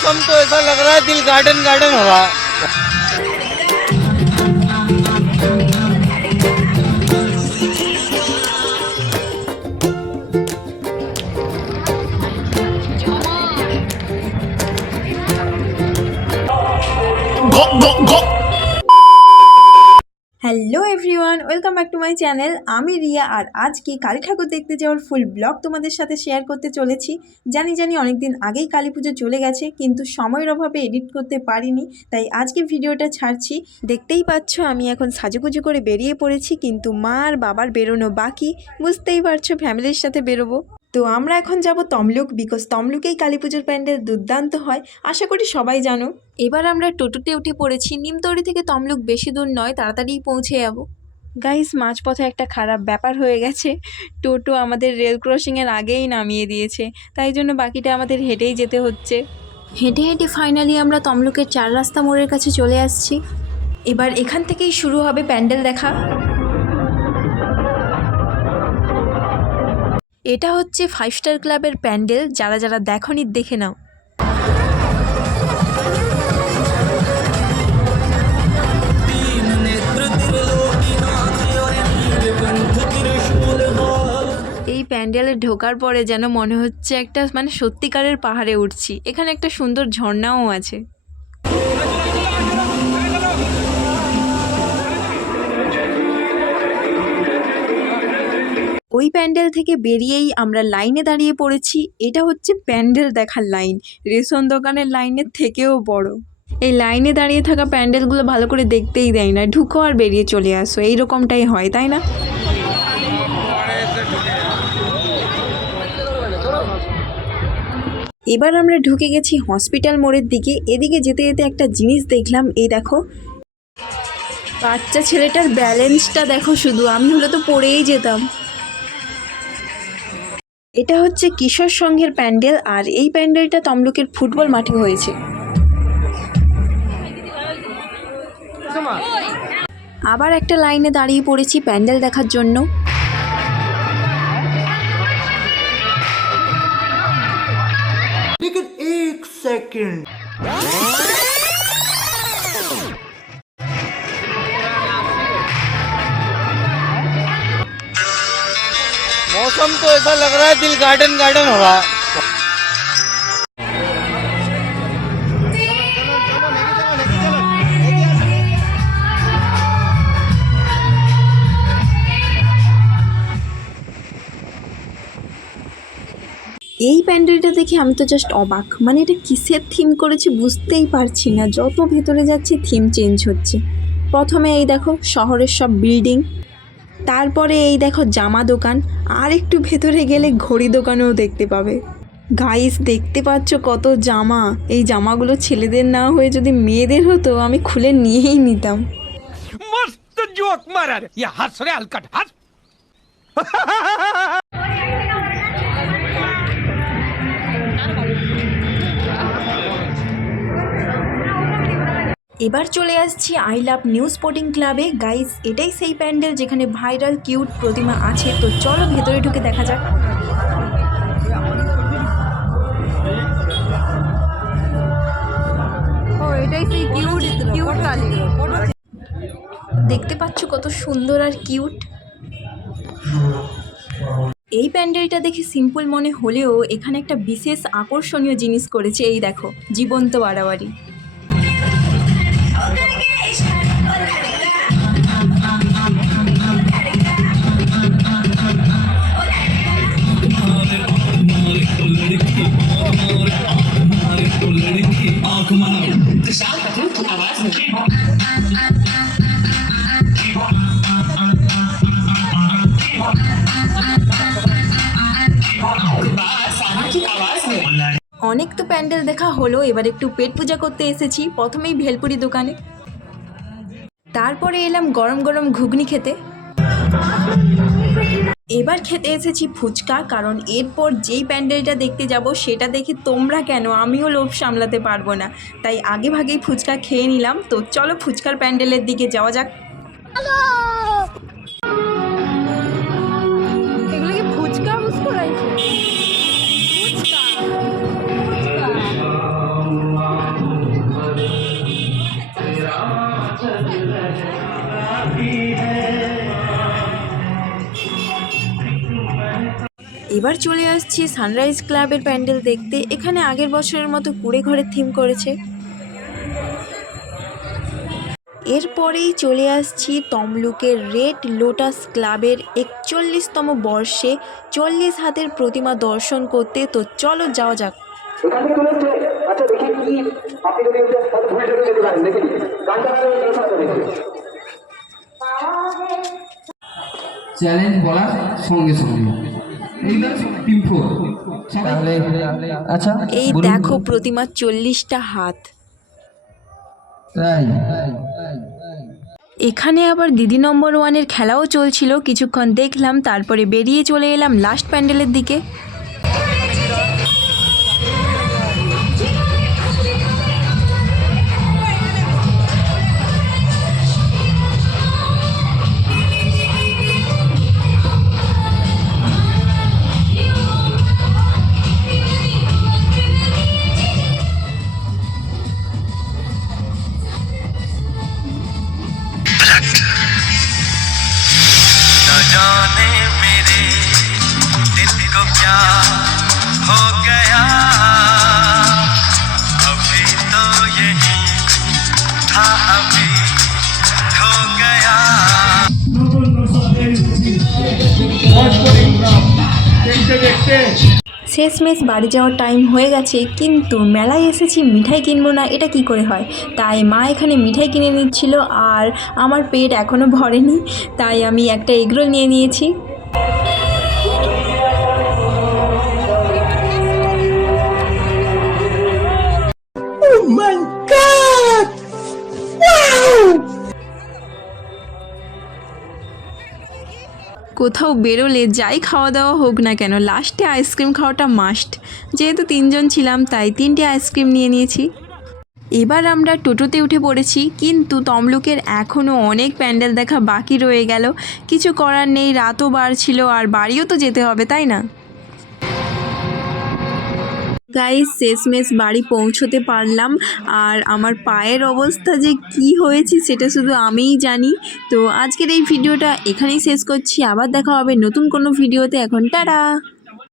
मौसम तो ऐसा लग रहा है दिल गार्डन गार्डन हो रहा है। Hello everyone, welcome back to my channel. আমি রিয়া, আর আজকে কালী ঠাকুর দেখতে যাওয়ার ফুল ব্লগ তোমাদের সাথে শেয়ার করতে চলেছি। জানি অনেকদিন আগেই কালী পুজো চলে গেছে, কিন্তু সময়ের অভাবে এডিট করতে পারিনি, তাই আজকে ভিডিওটা ছাড়ছি। দেখতেই পাচ্ছ আমি এখন সাজুগুজু করে বেরিয়ে পড়েছি, কিন্তু মা আর বাবার বেরোনো বাকি। বুঝতেই পারছো ফ্যামিলির সাথে বেরোবো। তো আমরা এখন যাব তমলুক, বিকজ তমলুকেই কালী পুজোর প্যান্ডেল দুর্দান্ত হয়, আশা করি সবাই জানো। এবার আমরা টোটোতে উঠে পড়েছি। নিমতৌড়ি থেকে তমলুক বেশি দূর নয়, তাড়াতাড়ি পৌঁছে যাবো। গাইস, মাঝপথে একটা খারাপ ব্যাপার হয়ে গেছে। টোটো আমাদের রেল ক্রসিংয়ের আগেই নামিয়ে দিয়েছে, তাই জন্য বাকিটা আমাদের হেঁটেই যেতে হচ্ছে। হেঁটে ফাইনালি আমরা তমলুকের 4 রাস্তা মোড়ের কাছে চলে আসছি। এবার এখান থেকেই শুরু হবে প্যান্ডেল দেখা। এটা হচ্ছে 5 স্টার ক্লাবের প্যান্ডেল, যারা দেখোনি দেখে নাও। এই প্যান্ডেলে ঢোকার পরে যেন মনে হচ্ছে একটা সত্যিকারের পাহাড়ে উঠছি। এখানে একটা সুন্দর ঝর্ণাও আছে। ওই প্যান্ডেল থেকে বেরিয়েই আমরা লাইনে দাঁড়িয়ে পড়েছি। এটা হচ্ছে প্যান্ডেল দেখার লাইন, রেশন দোকানের লাইনের থেকেও বড়। এই লাইনে দাঁড়িয়ে থাকা প্যান্ডেলগুলো ভালো করে দেখতেই দেয় না, ঢুকো আর বেরিয়ে চলে আসো, এইরকমটাই হয়, তাই না? এবার আমরা ঢুকে গেছি হসপিটাল মোড়ের দিকে। এদিকে যেতে যেতে একটা জিনিস দেখলাম, এই দেখো, বাচ্চা ছেলেটার ব্যালেন্সটা দেখো শুধু, আমি হলে তো পড়েই যেতাম। এটা হচ্ছে কিশোর সংঘের প্যান্ডেল, আর এই প্যান্ডেলটা তমলুকের ফুটবল মাঠে হয়েছে। আবার একটা লাইনে দাঁড়িয়ে পড়েছি প্যান্ডেল দেখার জন্য। लेकिन एक सेकंड, मौसम तो ऐसा लग रहा है दिल गार्डन गार्डन हो रहा है। এই প্যান্ডেলটা দেখে আমি তো জাস্ট অবাক, এটা কিসের থিম করেছে বুঝতেই পারছি না। যত ভেতরে যাচ্ছি থিম চেঞ্জ হচ্ছে। প্রথমে এই দেখো শহরের সব বিল্ডিং, তারপরে এই দেখো জামা দোকান, আর একটু ভেতরে গেলে ঘড়ি দোকানেও দেখতে পাবে। গাইস, দেখতে পাচ্ছ কত জামা। এই জামাগুলো ছেলেদের না হয়ে যদি মেয়েদের হতো আমি খুলে নিয়েই নিতাম। मस्त जोक मारा रे ये हंस रे हलकट हंस। এবার চলে আসছি আই লাভ নিউ স্পোর্টিং ক্লাবে। গাইস, এটাই সেই প্যান্ডেল যেখানে ভাইরাল কিউট প্রতিমা আছে। তো চলো ভেতরে ঢুকে দেখা যাক। এটাই সেই কিউট কালী। দেখতে পাচ্ছ কত সুন্দর আর কিউট। এই প্যান্ডেলটা দেখে সিম্পল মনে হলেও এখানে একটা বিশেষ আকর্ষণীয় জিনিস করেছে। এই দেখো, জীবন্ত বাড়াবাড়ি। অনেক তো প্যান্ডেল দেখা হলো, এবার একটু পেট পূজা করতে এসেছি। প্রথমেই ভেলপুরি দোকানে, তারপরে এলাম গরম গরম ঘুগনি খেতে। এবার খেতে এসেছি ফুচকা, কারণ এরপর যেই প্যান্ডেলটা দেখতে যাব সেটা দেখে তোমরা কেন, আমিও লোভ সামলাতে পারবো না, তাই আগে ভাগেই ফুচকা খেয়ে নিলাম। তো চলো ফুচকার প্যান্ডেলের দিকে যাওয়া যাক। এগুলো কি ফুচকা এবার চলে আসছি সানরাইজ ক্লাবের প্যান্ডেল দেখতে। এখানে আগের বছরের মতো কুড়ে ঘরের থিম করেছে। এরপরেই চলে আসছি তমলুকের রেড লোটাস ক্লাবের 41তম বর্ষে 40 হাতের প্রতিমা দর্শন করতে। তো চলো যাওয়া যাক। এখান থেকে চলে এসছে। আচ্ছা দেখি কি আপনি যদি ভুল ঠেকে যেতে পারেন, দেখি গানটা দেখি চ্যালেঞ্জ বলার সঙ্গে সঙ্গে এইবার টিম 4 তাহলে আচ্ছা এই বলুন। দেখো প্রতিমার 40টা হাত। তাই এখানে আবার দিদি নম্বর 1-এর খেলাও চলছিল, কিছুক্ষণ দেখলাম, তারপরে বেরিয়ে চলে এলাম লাস্ট প্যান্ডেলের দিকে। न जाने मेरे दिल को क्या हो गया, अभी तो यही था अभी खो गया। শেষমেশ বাড়ি যাওয়ার টাইম হয়ে গেছে, কিন্তু মেলায় এসেছি মিঠাই কিনবো না এটা কি করে হয়। তাই মা এখানে মিঠাই কিনে নিচ্ছিল, আর আমার পেট এখনও ভরেনি, তাই আমি একটা এগরোল নিয়ে নিয়েছি। কোথাও বেরোলে যাই খাওয়া দাওয়া হোক না কেন, লাস্টে আইসক্রিম খাওয়াটা মাস্ট। যেহেতু 3 জন ছিলাম তাই 3টে আইসক্রিম নিয়ে নিয়েছি। এবার আমরা টোটোতে উঠে পড়েছি, কিন্তু তমলুকের এখনও অনেক প্যান্ডেল দেখা বাকি রয়ে গেল। কিছু করার নেই, রাতও বাড়ছিল আর বাড়িও তো যেতে হবে, তাই না? গাইস শেষমেশ বাড়ি পৌঁছতে পারলাম, আর আমার পায়ের অবস্থা যে কি হয়েছে সেটা শুধু আমিই জানি। তো আজকের এই ভিডিওটা এখানেই শেষ করছি, আবার দেখা হবে নতুন কোনো ভিডিওতে। এখন টাটা।